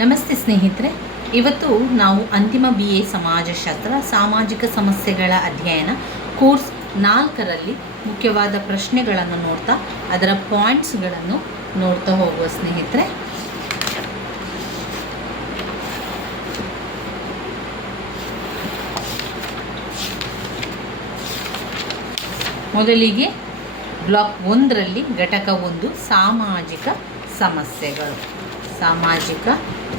ನಮಸ್ತೆ ಸ್ನೇಹಿತರೆ, ಇವತ್ತು ನಾವು ಅಂತಿಮ BA ಸಮಾಜಶಾಸ್ತ್ರ ಸಾಮಾಜಿಕ ಸಮಸ್ಯೆಗಳ ಅಧ್ಯಯನ ಕೋರ್ಸ್ 4ರಲ್ಲಿ ಮುಖ್ಯವಾದ ಪ್ರಶ್ನೆಗಳನ್ನು ನೋಡ್ತಾ ಅದರ ಪಾಯಿಂಟ್ಸ್ಗಳನ್ನು ನೋಡ್ತಾ ಹೋಗುವ ಸ್ನೇಹಿತರೆ. ಮೊದಲಿಗೆ ಬ್ಲಾಕ್ 1ರಲ್ಲಿ ಘಟಕ 1 ಸಾಮಾಜಿಕ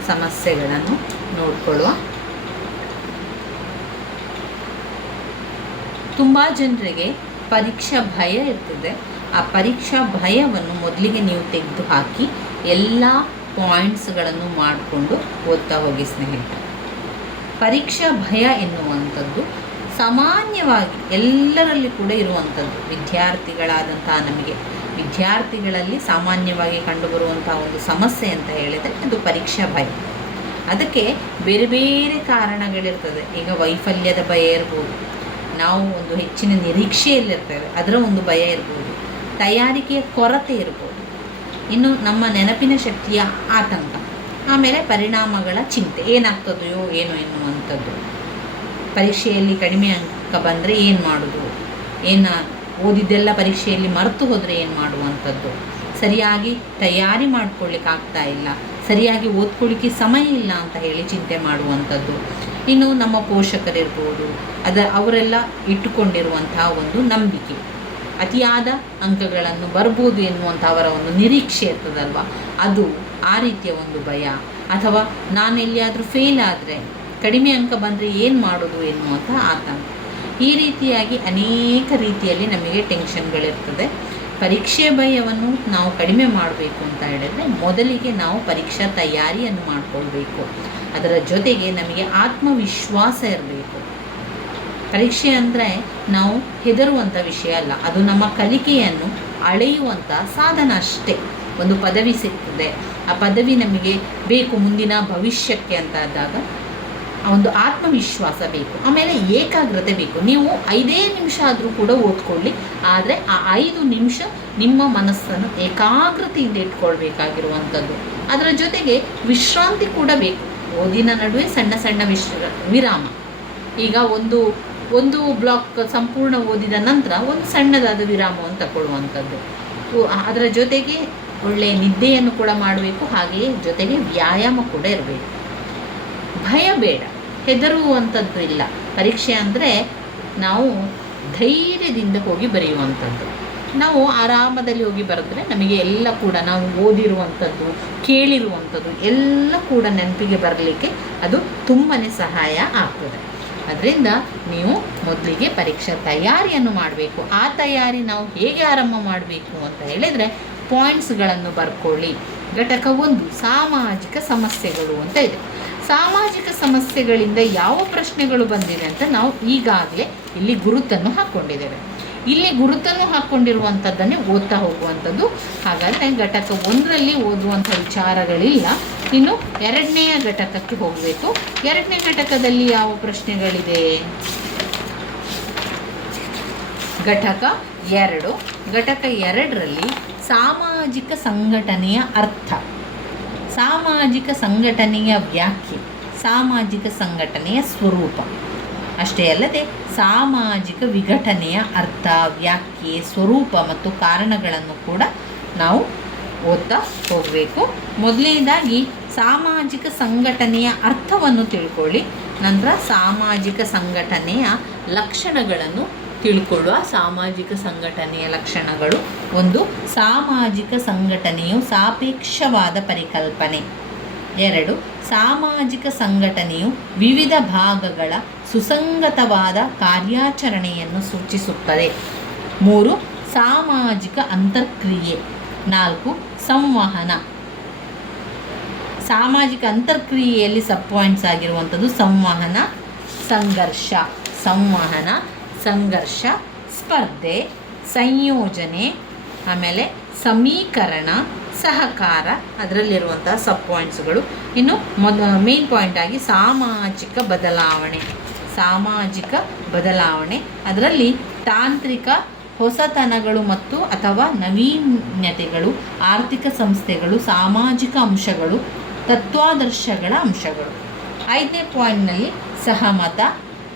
ಸಮಸ್ಯೆಗಳನ್ನು ನೋಡಿಕೊಳ್ಳುವ. ತುಂಬ ಜನರಿಗೆ ಪರೀಕ್ಷಾ ಭಯ ಇರ್ತದೆ. ಆ ಪರೀಕ್ಷಾ ಭಯವನ್ನು ಮೊದಲಿಗೆ ನೀವು ತೆಗೆದು ಹಾಕಿ ಎಲ್ಲ ಪಾಯಿಂಟ್ಸ್ಗಳನ್ನು ಮಾಡಿಕೊಂಡು ಓದ್ತಾ ಹೋಗಿ ಸ್ನೇಹಿತರೆ. ಪರೀಕ್ಷಾ ಭಯ ಎನ್ನುವಂಥದ್ದು ಸಾಮಾನ್ಯವಾಗಿ ಎಲ್ಲರಲ್ಲಿ ಕೂಡ ಇರುವಂಥದ್ದು. ವಿದ್ಯಾರ್ಥಿಗಳಲ್ಲಿ ಸಾಮಾನ್ಯವಾಗಿ ಕಂಡುಬರುವಂಥ ಒಂದು ಸಮಸ್ಯೆ ಅಂತ ಹೇಳಿದರೆ ಅದು ಪರೀಕ್ಷಾ ಭಯ. ಅದಕ್ಕೆ ಬೇರೆ ಬೇರೆ ಕಾರಣಗಳಿರ್ತದೆ. ಈಗ ವೈಫಲ್ಯದ ಭಯ ಇರ್ಬೋದು, ನಾವು ಒಂದು ಹೆಚ್ಚಿನ ನಿರೀಕ್ಷೆಯಲ್ಲಿರ್ತೇವೆ ಅದರ ಒಂದು ಭಯ ಇರ್ಬೋದು, ತಯಾರಿಕೆಯ ಕೊರತೆ ಇರ್ಬೋದು, ಇನ್ನು ನಮ್ಮ ನೆನಪಿನ ಶಕ್ತಿಯ ಆತಂಕ, ಆಮೇಲೆ ಪರಿಣಾಮಗಳ ಚಿಂತೆ, ಏನಾಗ್ತದೆಯೋ ಏನೋ ಎನ್ನುವಂಥದ್ದು. ಪರೀಕ್ಷೆಯಲ್ಲಿ ಕಡಿಮೆ ಅಂಕ ಬಂದರೆ ಏನು ಮಾಡೋದು, ಓದಿದ್ದೆಲ್ಲ ಪರೀಕ್ಷೆಯಲ್ಲಿ ಮರೆತು ಹೋದರೆ ಏನು ಮಾಡುವಂಥದ್ದು, ಸರಿಯಾಗಿ ತಯಾರಿ ಮಾಡ್ಕೊಳ್ಳಿಕ್ಕಾಗ್ತಾ ಇಲ್ಲ, ಸರಿಯಾಗಿ ಓದ್ಕೊಳ್ಳಿಕ್ಕೆ ಸಮಯ ಇಲ್ಲ ಅಂತ ಹೇಳಿ ಚಿಂತೆ ಮಾಡುವಂಥದ್ದು. ಇನ್ನು ನಮ್ಮ ಪೋಷಕರಿರ್ಬೋದು, ಅವರೆಲ್ಲ ಇಟ್ಟುಕೊಂಡಿರುವಂಥ ಒಂದು ನಂಬಿಕೆ, ಅತಿಯಾದ ಅಂಕಗಳನ್ನು ಬರ್ಬೋದು ಎನ್ನುವಂಥ ಅವರ ಒಂದು ನಿರೀಕ್ಷೆ ಇರ್ತದಲ್ವ, ಅದು ಆ ರೀತಿಯ ಒಂದು ಭಯ. ಅಥವಾ ನಾನು ಎಲ್ಲಿಯಾದರೂ ಫೇಲ್ ಆದರೆ, ಕಡಿಮೆ ಅಂಕ ಬಂದರೆ ಏನು ಮಾಡೋದು ಎನ್ನುವಂಥ ಆತಂಕ. ಈ ರೀತಿಯಾಗಿ ಅನೇಕ ರೀತಿಯಲ್ಲಿ ನಮಗೆ ಟೆನ್ಷನ್ಗಳಿರ್ತದೆ. ಪರೀಕ್ಷೆ ಭಯವನ್ನು ನಾವು ಕಡಿಮೆ ಮಾಡಬೇಕು ಅಂತ ಹೇಳಿದರೆ ಮೊದಲಿಗೆ ನಾವು ಪರೀಕ್ಷಾ ತಯಾರಿಯನ್ನು ಮಾಡಿಕೊಳ್ಬೇಕು. ಅದರ ಜೊತೆಗೆ ನಮಗೆ ಆತ್ಮವಿಶ್ವಾಸ ಇರಬೇಕು. ಪರೀಕ್ಷೆ ಅಂದರೆ ನಾವು ಹೆದರುವಂಥ ವಿಷಯ ಅಲ್ಲ, ಅದು ನಮ್ಮ ಕಲಿಕೆಯನ್ನು ಅಳೆಯುವಂಥ ಸಾಧನ ಅಷ್ಟೇ. ಒಂದು ಪದವಿ ಸಿಗ್ತದೆ, ಆ ಪದವಿ ನಮಗೆ ಬೇಕು ಮುಂದಿನ ಭವಿಷ್ಯಕ್ಕೆ ಅಂತ ಆದಾಗ ಒಂದು ಆತ್ಮವಿಶ್ವಾಸ ಬೇಕು, ಆಮೇಲೆ ಏಕಾಗ್ರತೆ ಬೇಕು. ನೀವು 5 ನಿಮಿಷ ಆದರೂ ಕೂಡ ಓದ್ಕೊಳ್ಳಿ, ಆದರೆ ಆ 5 ನಿಮಿಷ ನಿಮ್ಮ ಮನಸ್ಸನ್ನು ಏಕಾಗ್ರತೆಯಿಂದ ಇಟ್ಕೊಳ್ಬೇಕಾಗಿರುವಂಥದ್ದು. ಅದರ ಜೊತೆಗೆ ವಿಶ್ರಾಂತಿ ಕೂಡ ಬೇಕು. ಓದಿನ ನಡುವೆ ಸಣ್ಣ ಸಣ್ಣ ವಿರಾಮ. ಈಗ ಒಂದು ಬ್ಲಾಕ್ ಸಂಪೂರ್ಣ ಓದಿದ ನಂತರ ಒಂದು ಸಣ್ಣದಾದ ವಿರಾಮವನ್ನು ತಗೊಳ್ಳುವಂಥದ್ದು. ಅದರ ಜೊತೆಗೆ ಒಳ್ಳೆಯ ನಿದ್ದೆಯನ್ನು ಕೂಡ ಮಾಡಬೇಕು, ಹಾಗೆಯೇ ಜೊತೆಗೆ ವ್ಯಾಯಾಮ ಕೂಡ ಇರಬೇಕು. ಭಯ ಬೇಡ, ಹೆದರುವಂಥದ್ದು ಇಲ್ಲ. ಪರೀಕ್ಷೆ ಅಂದರೆ ನಾವು ಧೈರ್ಯದಿಂದ ಹೋಗಿ ಬರೆಯುವಂಥದ್ದು. ನಾವು ಆರಾಮದಲ್ಲಿ ಹೋಗಿ ಬರೆದ್ರೆ ನಮಗೆ ಎಲ್ಲ ಕೂಡ ನಾವು ಓದಿರುವಂಥದ್ದು, ಕೇಳಿರುವಂಥದ್ದು ಎಲ್ಲ ಕೂಡ ನೆನಪಿಗೆ ಬರಲಿಕ್ಕೆ ಅದು ತುಂಬಾ ಸಹಾಯ ಆಗ್ತದೆ. ಅದರಿಂದ ನೀವು ಮೊದಲಿಗೆ ಪರೀಕ್ಷಾ ತಯಾರಿಯನ್ನು ಮಾಡಬೇಕು. ಆ ತಯಾರಿ ನಾವು ಹೇಗೆ ಆರಂಭ ಮಾಡಬೇಕು ಅಂತ ಹೇಳಿದರೆ ಪಾಯಿಂಟ್ಸ್ಗಳನ್ನು ಬರ್ಕೊಳ್ಳಿ. ಘಟಕ 1 ಸಾಮಾಜಿಕ ಸಮಸ್ಯೆಗಳು ಅಂತ ಇದೆ. ಸಾಮಾಜಿಕ ಸಮಸ್ಯೆಗಳಿಂದ ಯಾವ ಪ್ರಶ್ನೆಗಳು ಬಂದಿದೆ ಅಂತ ನಾವು ಈಗಾಗಲೇ ಇಲ್ಲಿ ಗುರುತನ್ನು ಹಾಕ್ಕೊಂಡಿದ್ದೇವೆ. ಇಲ್ಲಿ ಗುರುತನ್ನು ಹಾಕ್ಕೊಂಡಿರುವಂಥದ್ದನ್ನೇ ಓದ್ತಾ ಹೋಗುವಂಥದ್ದು. ಹಾಗಾದರೆ ಘಟಕ 1ರಲ್ಲಿ ಓದುವಂಥ ವಿಚಾರಗಳಿಲ್ಲ. ಇನ್ನು 2ನೇ ಘಟಕಕ್ಕೆ ಹೋಗಬೇಕು. 2ನೇ ಘಟಕದಲ್ಲಿ ಯಾವ ಪ್ರಶ್ನೆಗಳಿದೆ? ಘಟಕ 2ರಲ್ಲಿ ಸಾಮಾಜಿಕ ಸಂಘಟನೆಯ ಅರ್ಥ, ಸಾಮಾಜಿಕ ಸಂಘಟನೆಯ ವ್ಯಾಖ್ಯೆ, ಸಾಮಾಜಿಕ ಸಂಘಟನೆಯ ಸ್ವರೂಪ. ಅಷ್ಟೇ ಅಲ್ಲದೆ ಸಾಮಾಜಿಕ ವಿಘಟನೆಯ ಅರ್ಥ, ವ್ಯಾಖ್ಯೆ, ಸ್ವರೂಪ ಮತ್ತು ಕಾರಣಗಳನ್ನು ಕೂಡ ನಾವು ಓದ್ತಾ ಹೋಗಬೇಕು. ಮೊದಲನೇದಾಗಿ ಸಾಮಾಜಿಕ ಸಂಘಟನೆಯ ಅರ್ಥವನ್ನು ತಿಳ್ಕೊಳ್ಳಿ. ನಂತರ ಸಾಮಾಜಿಕ ಸಂಘಟನೆಯ ಲಕ್ಷಣಗಳನ್ನು ತಿಳ್ಕೊಳ್ಳುವ. ಸಾಮಾಜಿಕ ಸಂಘಟನೆಯ ಲಕ್ಷಣಗಳು: 1, ಸಾಮಾಜಿಕ ಸಂಘಟನೆಯು ಸಾಪೇಕ್ಷವಾದ ಪರಿಕಲ್ಪನೆ. 2, ಸಾಮಾಜಿಕ ಸಂಘಟನೆಯು ವಿವಿಧ ಭಾಗಗಳ ಸುಸಂಗತವಾದ ಕಾರ್ಯಾಚರಣೆಯನ್ನು ಸೂಚಿಸುತ್ತದೆ. 3, ಸಾಮಾಜಿಕ ಅಂತರ್ಕ್ರಿಯೆ. 4, ಸಂವಹನ. ಸಾಮಾಜಿಕ ಅಂತರ್ಕ್ರಿಯೆಯಲ್ಲಿ ಸಬ್ ಪಾಯಿಂಟ್ಸ್ ಆಗಿರುವಂಥದ್ದು ಸಂವಹನ, ಸಂಘರ್ಷ, ಸ್ಪರ್ಧೆ, ಸಂಯೋಜನೆ, ಆಮೇಲೆ ಸಮೀಕರಣ, ಸಹಕಾರ ಅದರಲ್ಲಿರುವಂತಹ ಸಬ್ ಪಾಯಿಂಟ್ಸ್ಗಳು. ಇನ್ನು ಮೇನ್ ಪಾಯಿಂಟ್ ಆಗಿ ಸಾಮಾಜಿಕ ಬದಲಾವಣೆ ಅದರಲ್ಲಿ ತಾಂತ್ರಿಕ ಹೊಸತನಗಳು ಮತ್ತು ಅಥವಾ ನವೀನ್ಯತೆಗಳು, ಆರ್ಥಿಕ ಸಂಸ್ಥೆಗಳು, ಸಾಮಾಜಿಕ ಅಂಶಗಳು, ತತ್ವಾದರ್ಶಗಳ ಅಂಶಗಳು. 5ನೇ ಪಾಯಿಂಟ್ನಲ್ಲಿ ಸಹಮತ.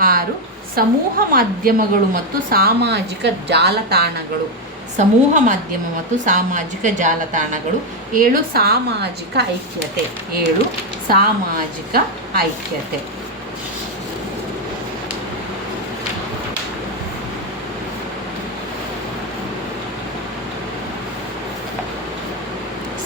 6 ಸಮೂಹ ಮಾಧ್ಯಮಗಳು ಮತ್ತು ಸಾಮಾಜಿಕ ಜಾಲತಾಣಗಳು. ಸಮೂಹ ಮಾಧ್ಯಮ ಮತ್ತು ಸಾಮಾಜಿಕ ಜಾಲತಾಣಗಳು. 7 ಸಾಮಾಜಿಕ ಐಕ್ಯತೆ. 7 ಸಾಮಾಜಿಕ ಐಕ್ಯತೆ.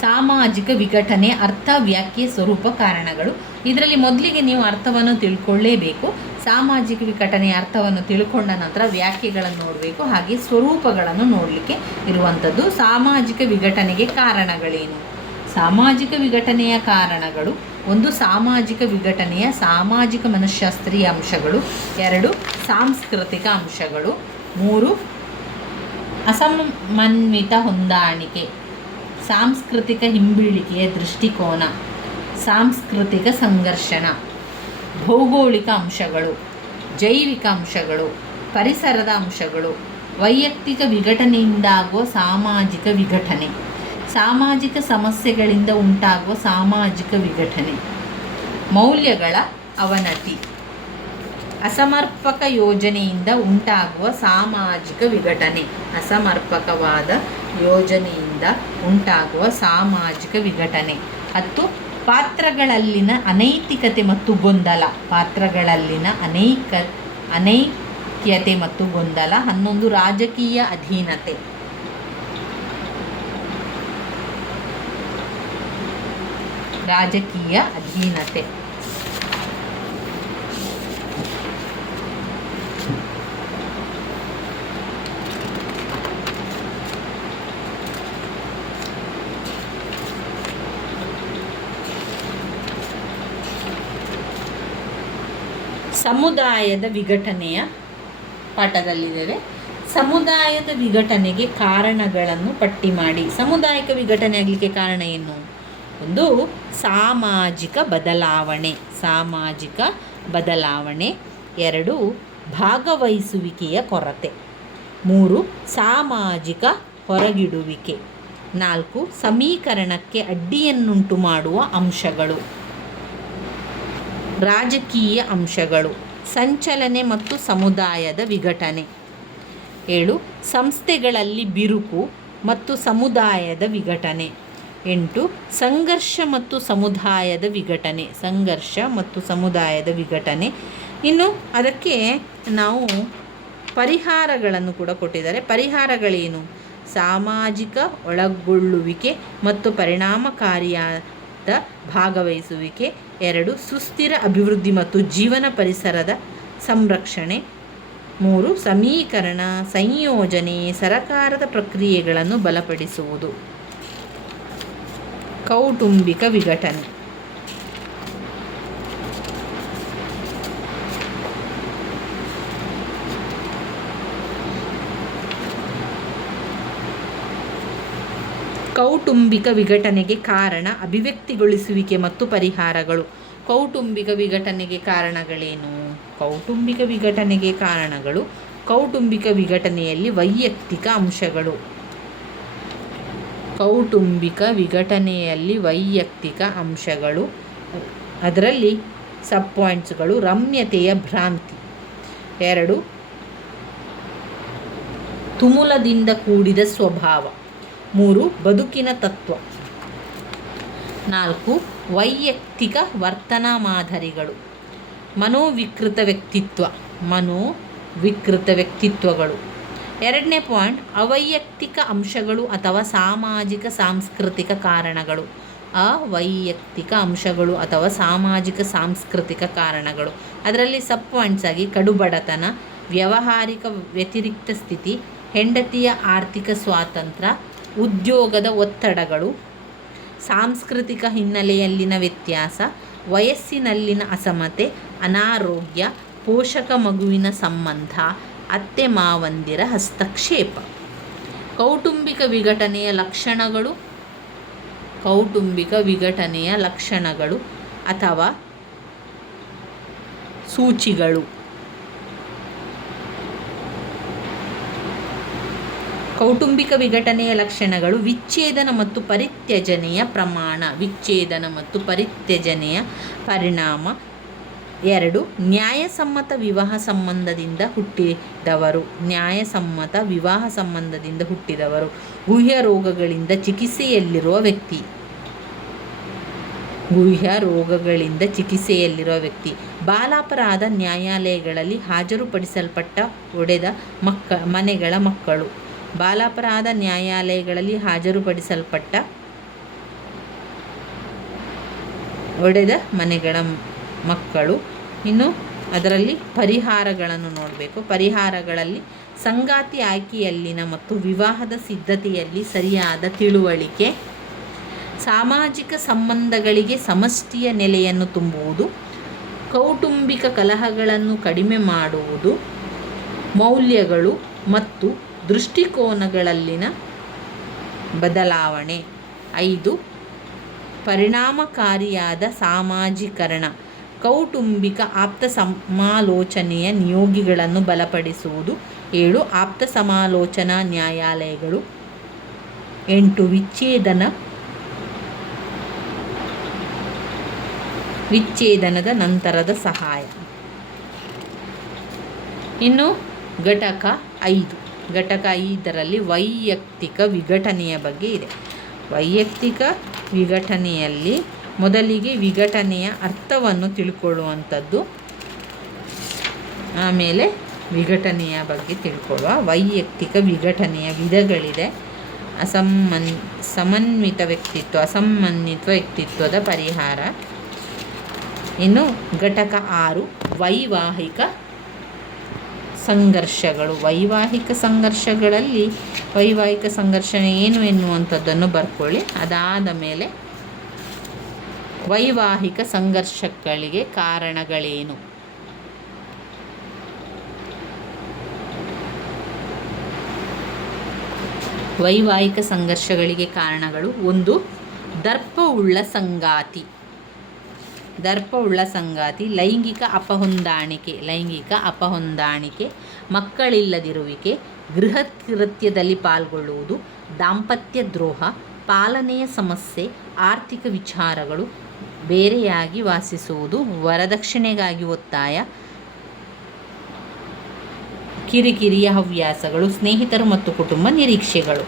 ಸಾಮಾಜಿಕ ವಿಘಟನೆ ಅರ್ಥ, ವ್ಯಾಖ್ಯೆ, ಸ್ವರೂಪ, ಕಾರಣಗಳು. ಇದರಲ್ಲಿ ಮೊದಲಿಗೆ ನೀವು ಅರ್ಥವನ್ನು ತಿಳ್ಕೊಳ್ಳೇಬೇಕು. ಸಾಮಾಜಿಕ ವಿಘಟನೆಯ ಅರ್ಥವನ್ನು ತಿಳ್ಕೊಂಡ ನಂತರ ವ್ಯಾಖ್ಯೆಗಳನ್ನು ನೋಡಬೇಕು, ಹಾಗೆ ಸ್ವರೂಪಗಳನ್ನು ನೋಡಲಿಕ್ಕೆ ಇರುವಂಥದ್ದು. ಸಾಮಾಜಿಕ ವಿಘಟನೆಗೆ ಕಾರಣಗಳೇನು? ಸಾಮಾಜಿಕ ವಿಘಟನೆಯ ಕಾರಣಗಳು: 1 ಸಾಮಾಜಿಕ ವಿಘಟನೆಯ ಸಾಮಾಜಿಕ ಮನಃಶಾಸ್ತ್ರೀಯ ಅಂಶಗಳು. 2 ಸಾಂಸ್ಕೃತಿಕ ಅಂಶಗಳು. 3 ಅಸಮನ್ವಿತ ಹೊಂದಾಣಿಕೆ, ಸಾಂಸ್ಕೃತಿಕ ಹಿಂಬೀಳಿಕೆಯ ದೃಷ್ಟಿಕೋನ, ಸಾಂಸ್ಕೃತಿಕ ಸಂಘರ್ಷಣ. ಭೌಗೋಳಿಕ ಅಂಶಗಳು, ಜೈವಿಕ ಅಂಶಗಳು, ಪರಿಸರದ ಅಂಶಗಳು. ವೈಯಕ್ತಿಕ ವಿಘಟನೆಯಿಂದಾಗುವ ಸಾಮಾಜಿಕ ವಿಘಟನೆ, ಸಾಮಾಜಿಕ ಸಮಸ್ಯೆಗಳಿಂದ ಉಂಟಾಗುವ ಸಾಮಾಜಿಕ ವಿಘಟನೆ. ಮೌಲ್ಯಗಳ ಅವನತಿ, ಅಸಮರ್ಪಕ ಯೋಜನೆಯಿಂದ ಉಂಟಾಗುವ ಸಾಮಾಜಿಕ ವಿಘಟನೆ, ಅಸಮರ್ಪಕವಾದ ಯೋಜನೆಯಿಂದ ಉಂಟಾಗುವ ಸಾಮಾಜಿಕ ವಿಘಟನೆ. 10 ಪಾತ್ರಗಳಲ್ಲಿನ ಅನೈತಿಕತೆ ಮತ್ತು ಗೊಂದಲ, ಪಾತ್ರಗಳಲ್ಲಿನ ಅನೈಕ್ಯತೆ ಮತ್ತು ಗೊಂದಲ. 11 ರಾಜಕೀಯ ಅಧೀನತೆ. ರಾಜಕೀಯ ಅಧೀನತೆ. ಸಮುದಾಯದ ವಿಘಟನೆಯ ಪಾಠದಲ್ಲಿದ್ದೇವೆ. ಸಮುದಾಯದ ವಿಘಟನೆಗೆ ಕಾರಣಗಳನ್ನು ಪಟ್ಟಿ ಮಾಡಿ. ಸಾಮುದಾಯಿಕ ವಿಘಟನೆ ಆಗಲಿಕ್ಕೆ ಕಾರಣ ಏನು? 1 ಸಾಮಾಜಿಕ ಬದಲಾವಣೆ, ಸಾಮಾಜಿಕ ಬದಲಾವಣೆ. 2 ಭಾಗವಹಿಸುವಿಕೆಯ ಕೊರತೆ. 3 ಸಾಮಾಜಿಕ ಹೊರಗಿಡುವಿಕೆ. 4 ಸಮೀಕರಣಕ್ಕೆ ಅಡ್ಡಿಯನ್ನುಂಟು ಮಾಡುವ ಅಂಶಗಳು. ರಾಜಕೀಯ ಅಂಶಗಳು, ಸಂಚಲನೆ ಮತ್ತು ಸಮುದಾಯದ ವಿಘಟನೆ. 7 ಸಂಸ್ಥೆಗಳಲ್ಲಿ ಬಿರುಕು ಮತ್ತು ಸಮುದಾಯದ ವಿಘಟನೆ. 8 ಸಂಘರ್ಷ ಮತ್ತು ಸಮುದಾಯದ ವಿಘಟನೆ, ಸಂಘರ್ಷ ಮತ್ತು ಸಮುದಾಯದ ವಿಘಟನೆ. ಇನ್ನು ಅದಕ್ಕೆ ನಾವು ಪರಿಹಾರಗಳನ್ನು ಕೂಡ ಕೊಟ್ಟಿದ್ದಾರೆ. ಪರಿಹಾರಗಳೇನು? ಸಾಮಾಜಿಕ ಒಳಗೊಳ್ಳುವಿಕೆ ಮತ್ತು ಪರಿಣಾಮಕಾರಿಯಾದ ಭಾಗವಹಿಸುವಿಕೆ. 2 ಸುಸ್ಥಿರ ಅಭಿವೃದ್ಧಿ ಮತ್ತು ಜೀವನ ಪರಿಸರದ ಸಂರಕ್ಷಣೆ. 3 ಸಮೀಕರಣ, ಸಂಯೋಜನೆ, ಸರಕಾರದ ಪ್ರಕ್ರಿಯೆಗಳನ್ನು ಬಲಪಡಿಸುವುದು. ಕೌಟುಂಬಿಕ ವಿಘಟನೆ. ಕೌಟುಂಬಿಕ ವಿಘಟನೆಗೆ ಕಾರಣ, ಅಭಿವ್ಯಕ್ತಿಗೊಳಿಸುವಿಕೆ ಮತ್ತು ಪರಿಹಾರಗಳು. ಕೌಟುಂಬಿಕ ವಿಘಟನೆಗೆ ಕಾರಣಗಳೇನು? ಕೌಟುಂಬಿಕ ವಿಘಟನೆಗೆ ಕಾರಣಗಳು: ಕೌಟುಂಬಿಕ ವಿಘಟನೆಯಲ್ಲಿ ವೈಯಕ್ತಿಕ ಅಂಶಗಳು. ಕೌಟುಂಬಿಕ ವಿಘಟನೆಯಲ್ಲಿ ವೈಯಕ್ತಿಕ ಅಂಶಗಳು. ಅದರಲ್ಲಿ ಸಬ್ ಪಾಯಿಂಟ್ಸ್ಗಳು: ರಮ್ಯತೆಯ ಭ್ರಾಂತಿ. 2 ತುಮುಲದಿಂದ ಕೂಡಿದ ಸ್ವಭಾವ. 3 ಬದುಕಿನ ತತ್ವ. 4 ವೈಯಕ್ತಿಕ ವರ್ತನಾ ಮಾದರಿಗಳು. ಮನೋವಿಕೃತ ವ್ಯಕ್ತಿತ್ವ, ಮನೋವಿಕೃತ ವ್ಯಕ್ತಿತ್ವಗಳು. 2ನೇ ಪಾಯಿಂಟ್ ಅವೈಯಕ್ತಿಕ ಅಂಶಗಳು ಅಥವಾ ಸಾಮಾಜಿಕ ಸಾಂಸ್ಕೃತಿಕ ಕಾರಣಗಳು. ಅವೈಯಕ್ತಿಕ ಅಂಶಗಳು ಅಥವಾ ಸಾಮಾಜಿಕ ಸಾಂಸ್ಕೃತಿಕ ಕಾರಣಗಳು. ಅದರಲ್ಲಿ ಸಬ್ ಪಾಯಿಂಟ್ಸ್ ಆಗಿ ಕಡುಬಡತನ, ವ್ಯಾವಹಾರಿಕ ವ್ಯತಿರಿಕ್ತ ಸ್ಥಿತಿ, ಹೆಂಡತಿಯ ಆರ್ಥಿಕ ಸ್ವಾತಂತ್ರ್ಯ, ಉದ್ಯೋಗದ ಒತ್ತಡಗಳು, ಸಾಂಸ್ಕೃತಿಕ ಹಿನ್ನೆಲೆಯಲ್ಲಿನ ವ್ಯತ್ಯಾಸ, ವಯಸ್ಸಿನಲ್ಲಿನ ಅಸಮತೆ, ಅನಾರೋಗ್ಯ, ಪೋಷಕ ಮಗುವಿನ ಸಂಬಂಧ, ಅತ್ತೆ ಮಾವಂದಿರ ಹಸ್ತಕ್ಷೇಪ. ಕೌಟುಂಬಿಕ ವಿಘಟನೆಯ ಲಕ್ಷಣಗಳು. ಕೌಟುಂಬಿಕ ವಿಘಟನೆಯ ಲಕ್ಷಣಗಳು ಅಥವಾ ಸೂಚಿಗಳು. ಕೌಟುಂಬಿಕ ವಿಘಟನೆಯ ಲಕ್ಷಣಗಳು ವಿಚ್ಛೇದನ ಮತ್ತು ಪರಿತ್ಯಜನೆಯ ಪ್ರಮಾಣ, ವಿಚ್ಛೇದನ ಮತ್ತು ಪರಿತ್ಯಜನೆಯ ಪರಿಣಾಮ. 2. ನ್ಯಾಯಸಮ್ಮತ ವಿವಾಹ ಸಂಬಂಧದಿಂದ ಹುಟ್ಟಿದವರು, ನ್ಯಾಯಸಮ್ಮತ ವಿವಾಹ ಸಂಬಂಧದಿಂದ ಹುಟ್ಟಿದವರು. ಗುಹ್ಯ ರೋಗಗಳಿಂದ ಚಿಕಿತ್ಸೆಯಲ್ಲಿರುವ ವ್ಯಕ್ತಿ, ಗುಹ್ಯ ರೋಗಗಳಿಂದ ಚಿಕಿತ್ಸೆಯಲ್ಲಿರುವ ವ್ಯಕ್ತಿ. ಬಾಲಾಪರಾಧ ನ್ಯಾಯಾಲಯಗಳಲ್ಲಿ ಹಾಜರುಪಡಿಸಲ್ಪಟ್ಟ ಒಡೆದ ಮನೆಗಳ ಮಕ್ಕಳು, ಬಾಲಾಪರಾಧ ನ್ಯಾಯಾಲಯಗಳಲ್ಲಿ ಹಾಜರುಪಡಿಸಲ್ಪಟ್ಟ ಒಡೆದ ಮನೆಗಳ ಮಕ್ಕಳು. ಇನ್ನು ಅದರಲ್ಲಿ ಪರಿಹಾರಗಳನ್ನು ನೋಡಬೇಕು. ಪರಿಹಾರಗಳಲ್ಲಿ ಸಂಗಾತಿ ಆಯ್ಕೆಯಲ್ಲಿನ ಮತ್ತು ವಿವಾಹದ ಸಿದ್ಧತೆಯಲ್ಲಿ ಸರಿಯಾದ ತಿಳುವಳಿಕೆ, ಸಾಮಾಜಿಕ ಸಂಬಂಧಗಳಿಗೆ ಸಮಷ್ಟಿಯ ನೆಲೆಯನ್ನು ತುಂಬುವುದು, ಕೌಟುಂಬಿಕ ಕಲಹಗಳನ್ನು ಕಡಿಮೆ ಮಾಡುವುದು, ಮೌಲ್ಯಗಳು ಮತ್ತು ದೃಷ್ಟಿಕೋನಗಳಲ್ಲಿನ ಬದಲಾವಣೆ. 5. ಪರಿಣಾಮಕಾರಿಯಾದ ಸಾಮಾಜೀಕರಣ, ಕೌಟುಂಬಿಕ ಆಪ್ತ ಸಮಾಲೋಚನೆಯ ನಿಯೋಗಿಗಳನ್ನು ಬಲಪಡಿಸುವುದು. 7. ಆಪ್ತ ಸಮಾಲೋಚನಾ ನ್ಯಾಯಾಲಯಗಳು. 8. ವಿಚ್ಛೇದನದ ನಂತರದ ಸಹಾಯ. ಇನ್ನು ಘಟಕ 5, ಘಟಕ 5ರಲ್ಲಿ ವೈಯಕ್ತಿಕ ವಿಘಟನೆಯ ಬಗ್ಗೆ ಇದೆ. ವೈಯಕ್ತಿಕ ವಿಘಟನೆಯಲ್ಲಿ ಮೊದಲಿಗೆ ವಿಘಟನೆಯ ಅರ್ಥವನ್ನು ತಿಳ್ಕೊಳ್ಳುವಂಥದ್ದು, ಆಮೇಲೆ ವಿಘಟನೆಯ ಬಗ್ಗೆ ತಿಳ್ಕೊಳ್ಳುವ. ವೈಯಕ್ತಿಕ ವಿಘಟನೆಯ ವಿಧಗಳಿದೆ. ಸಮನ್ವಿತ ವ್ಯಕ್ತಿತ್ವ, ಅಸಮನ್ವಿತ ವ್ಯಕ್ತಿತ್ವದ ಪರಿಹಾರ. ಇನ್ನು ಘಟಕ 6 ವೈವಾಹಿಕ ಸಂಘರ್ಷಗಳು. ವೈವಾಹಿಕ ಸಂಘರ್ಷಗಳಲ್ಲಿ ವೈವಾಹಿಕ ಸಂಘರ್ಷ ಏನು ಎನ್ನುವಂಥದ್ದನ್ನು ಬರ್ಕೊಳ್ಳಿ. ಅದಾದ ಮೇಲೆ ವೈವಾಹಿಕ ಸಂಘರ್ಷಗಳಿಗೆ ಕಾರಣಗಳೇನು, ವೈವಾಹಿಕ ಸಂಘರ್ಷಗಳಿಗೆ ಕಾರಣಗಳು. 1. ದರ್ಪವುಳ್ಳ ಸಂಗಾತಿ, ದರ್ಪವುಳ್ಳ ಸಂಗಾತಿ. ಲೈಂಗಿಕ ಅಪಹೊಂದಾಣಿಕೆ, ಮಕ್ಕಳಿಲ್ಲದಿರುವಿಕೆ, ಗೃಹ ಕೃತ್ಯದಲ್ಲಿ ಪಾಲ್ಗೊಳ್ಳುವುದು, ದಾಂಪತ್ಯ ದ್ರೋಹ, ಪಾಲನೆಯ ಸಮಸ್ಯೆ, ಆರ್ಥಿಕ ವಿಚಾರಗಳು, ಬೇರೆಯಾಗಿ ವಾಸಿಸುವುದು, ವರದಕ್ಷಿಣೆಗಾಗಿ ಒತ್ತಾಯ, ಕಿರಿಕಿರಿಯ ಹವ್ಯಾಸಗಳು, ಸ್ನೇಹಿತರು ಮತ್ತು ಕುಟುಂಬ ನಿರೀಕ್ಷೆಗಳು.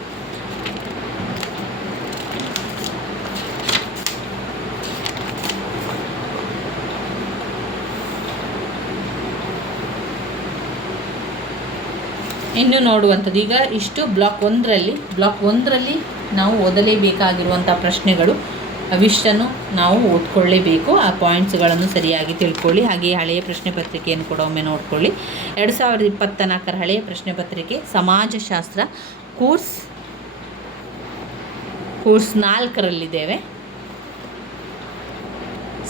ಇನ್ನು ನೋಡುವಂಥದ್ದು ಈಗ ಇಷ್ಟು ಬ್ಲಾಕ್ 1ರಲ್ಲಿ ನಾವು ಓದಲೇಬೇಕಾಗಿರುವಂಥ ಪ್ರಶ್ನೆಗಳು ಅವಿಷ್ಟನ್ನು ನಾವು ಓದ್ಕೊಳ್ಳೇಬೇಕು. ಆ ಪಾಯಿಂಟ್ಸ್ಗಳನ್ನು ಸರಿಯಾಗಿ ತಿಳ್ಕೊಳ್ಳಿ. ಹಾಗೆಯೇ ಹಳೆಯ ಪ್ರಶ್ನೆ ಪತ್ರಿಕೆಯನ್ನು ಕೂಡ ಒಮ್ಮೆ ನೋಡ್ಕೊಳ್ಳಿ. 2024 ಹಳೆಯ ಪ್ರಶ್ನೆ ಪತ್ರಿಕೆ ಸಮಾಜಶಾಸ್ತ್ರ ಕೋರ್ಸ್ 4ರಲ್ಲಿದ್ದೇವೆ.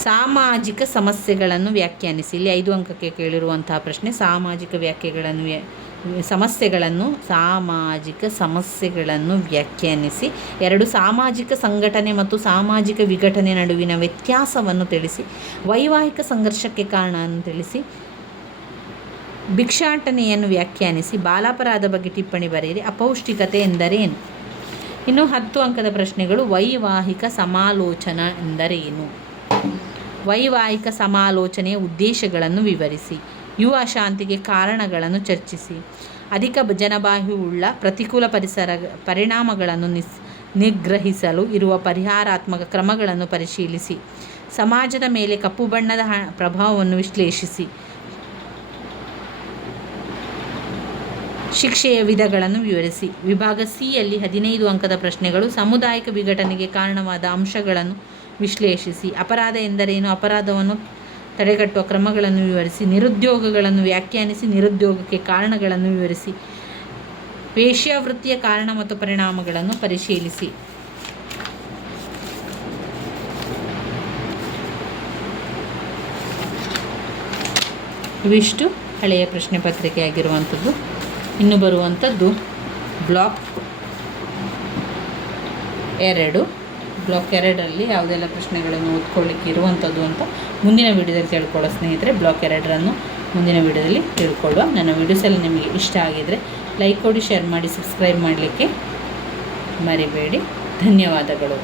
ಸಾಮಾಜಿಕ ಸಮಸ್ಯೆಗಳನ್ನು ವ್ಯಾಖ್ಯಾನಿಸಿ. ಇಲ್ಲಿ 5 ಅಂಕಕ್ಕೆ ಕೇಳಿರುವಂತಹ ಪ್ರಶ್ನೆ. ಸಾಮಾಜಿಕ ಸಮಸ್ಯೆಗಳನ್ನು ವ್ಯಾಖ್ಯಾನಿಸಿ. 2. ಸಾಮಾಜಿಕ ಸಂಘಟನೆ ಮತ್ತು ಸಾಮಾಜಿಕ ವಿಘಟನೆ ನಡುವಿನ ವ್ಯತ್ಯಾಸವನ್ನು ತಿಳಿಸಿ. ವೈವಾಹಿಕ ಸಂಘರ್ಷಕ್ಕೆ ಕಾರಣವನ್ನು ತಿಳಿಸಿ. ಭಿಕ್ಷಾಟನೆಯನ್ನು ವ್ಯಾಖ್ಯಾನಿಸಿ. ಬಾಲಾಪರಾಧ ಬಗ್ಗೆ ಟಿಪ್ಪಣಿ ಬರೆಯಿರಿ. ಅಪೌಷ್ಟಿಕತೆ ಎಂದರೇನು? ಇನ್ನು 10 ಅಂಕದ ಪ್ರಶ್ನೆಗಳು. ವೈವಾಹಿಕ ಸಮಾಲೋಚನಾ ಎಂದರೇನು? ವೈವಾಹಿಕ ಸಮಾಲೋಚನೆಯ ಉದ್ದೇಶಗಳನ್ನು ವಿವರಿಸಿ. ಯುವ ಅಶಾಂತಿಗೆ ಕಾರಣಗಳನ್ನು ಚರ್ಚಿಸಿ. ಅಧಿಕ ಜನಬಾಹುಳ್ಳ ಪ್ರತಿಕೂಲ ಪರಿಣಾಮಗಳನ್ನು ನಿಗ್ರಹಿಸಲು ಇರುವ ಪರಿಹಾರಾತ್ಮಕ ಕ್ರಮಗಳನ್ನು ಪರಿಶೀಲಿಸಿ. ಸಮಾಜದ ಮೇಲೆ ಕಪ್ಪು ಬಣ್ಣದ ಪ್ರಭಾವವನ್ನು ವಿಶ್ಲೇಷಿಸಿ. ಶಿಕ್ಷೆಯ ವಿಧಗಳನ್ನು ವಿವರಿಸಿ. ವಿಭಾಗ ಸಿಯಲ್ಲಿ 15 ಅಂಕದ ಪ್ರಶ್ನೆಗಳು. ಸಾಮುದಾಯಿಕ ವಿಘಟನೆಗೆ ಕಾರಣವಾದ ಅಂಶಗಳನ್ನು ವಿಶ್ಲೇಷಿಸಿ. ಅಪರಾಧ ಎಂದರೇನು? ಅಪರಾಧವನ್ನು ತಡೆಗಟ್ಟುವ ಕ್ರಮಗಳನ್ನು ವಿವರಿಸಿ. ನಿರುದ್ಯೋಗಗಳನ್ನು ವ್ಯಾಖ್ಯಾನಿಸಿ. ನಿರುದ್ಯೋಗಕ್ಕೆ ಕಾರಣಗಳನ್ನು ವಿವರಿಸಿ. ವೇಶ್ಯಾವೃತ್ತಿಯ ಕಾರಣ ಮತ್ತು ಪರಿಣಾಮಗಳನ್ನು ಪರಿಶೀಲಿಸಿ. ಇವಿಷ್ಟು ಹಳೆಯ ಪ್ರಶ್ನೆ ಪತ್ರಿಕೆ ಆಗಿರುವಂಥದ್ದು. ಇನ್ನು ಬರುವಂಥದ್ದು ಬ್ಲಾಕ್ 2. ಬ್ಲಾಕ್ 2ರಲ್ಲಿ ಯಾವುದೆಲ್ಲ ಪ್ರಶ್ನೆಗಳನ್ನು ಓದ್ಕೊಳ್ಳಿಕ್ಕೆ ಇರುವಂಥದ್ದು ಅಂತ ಮುಂದಿನ ವಿಡಿಯೋದಲ್ಲಿ ತಿಳ್ಕೊಳ್ಳೋ ಸ್ನೇಹಿತರೆ. ಬ್ಲಾಕ್ 2ರನ್ನು ಮುಂದಿನ ವಿಡಿಯೋದಲ್ಲಿ ತಿಳ್ಕೊಳ್ಳುವ. ನನ್ನ ವಿಡಿಯೋಸ್ ಎಲ್ಲ ನಿಮಗೆ ಇಷ್ಟ ಆಗಿದರೆ ಲೈಕ್ ಕೊಡಿ, ಶೇರ್ ಮಾಡಿ, ಸಬ್ಸ್ಕ್ರೈಬ್ ಮಾಡಲಿಕ್ಕೆ ಮರಿಬೇಡಿ. ಧನ್ಯವಾದಗಳು.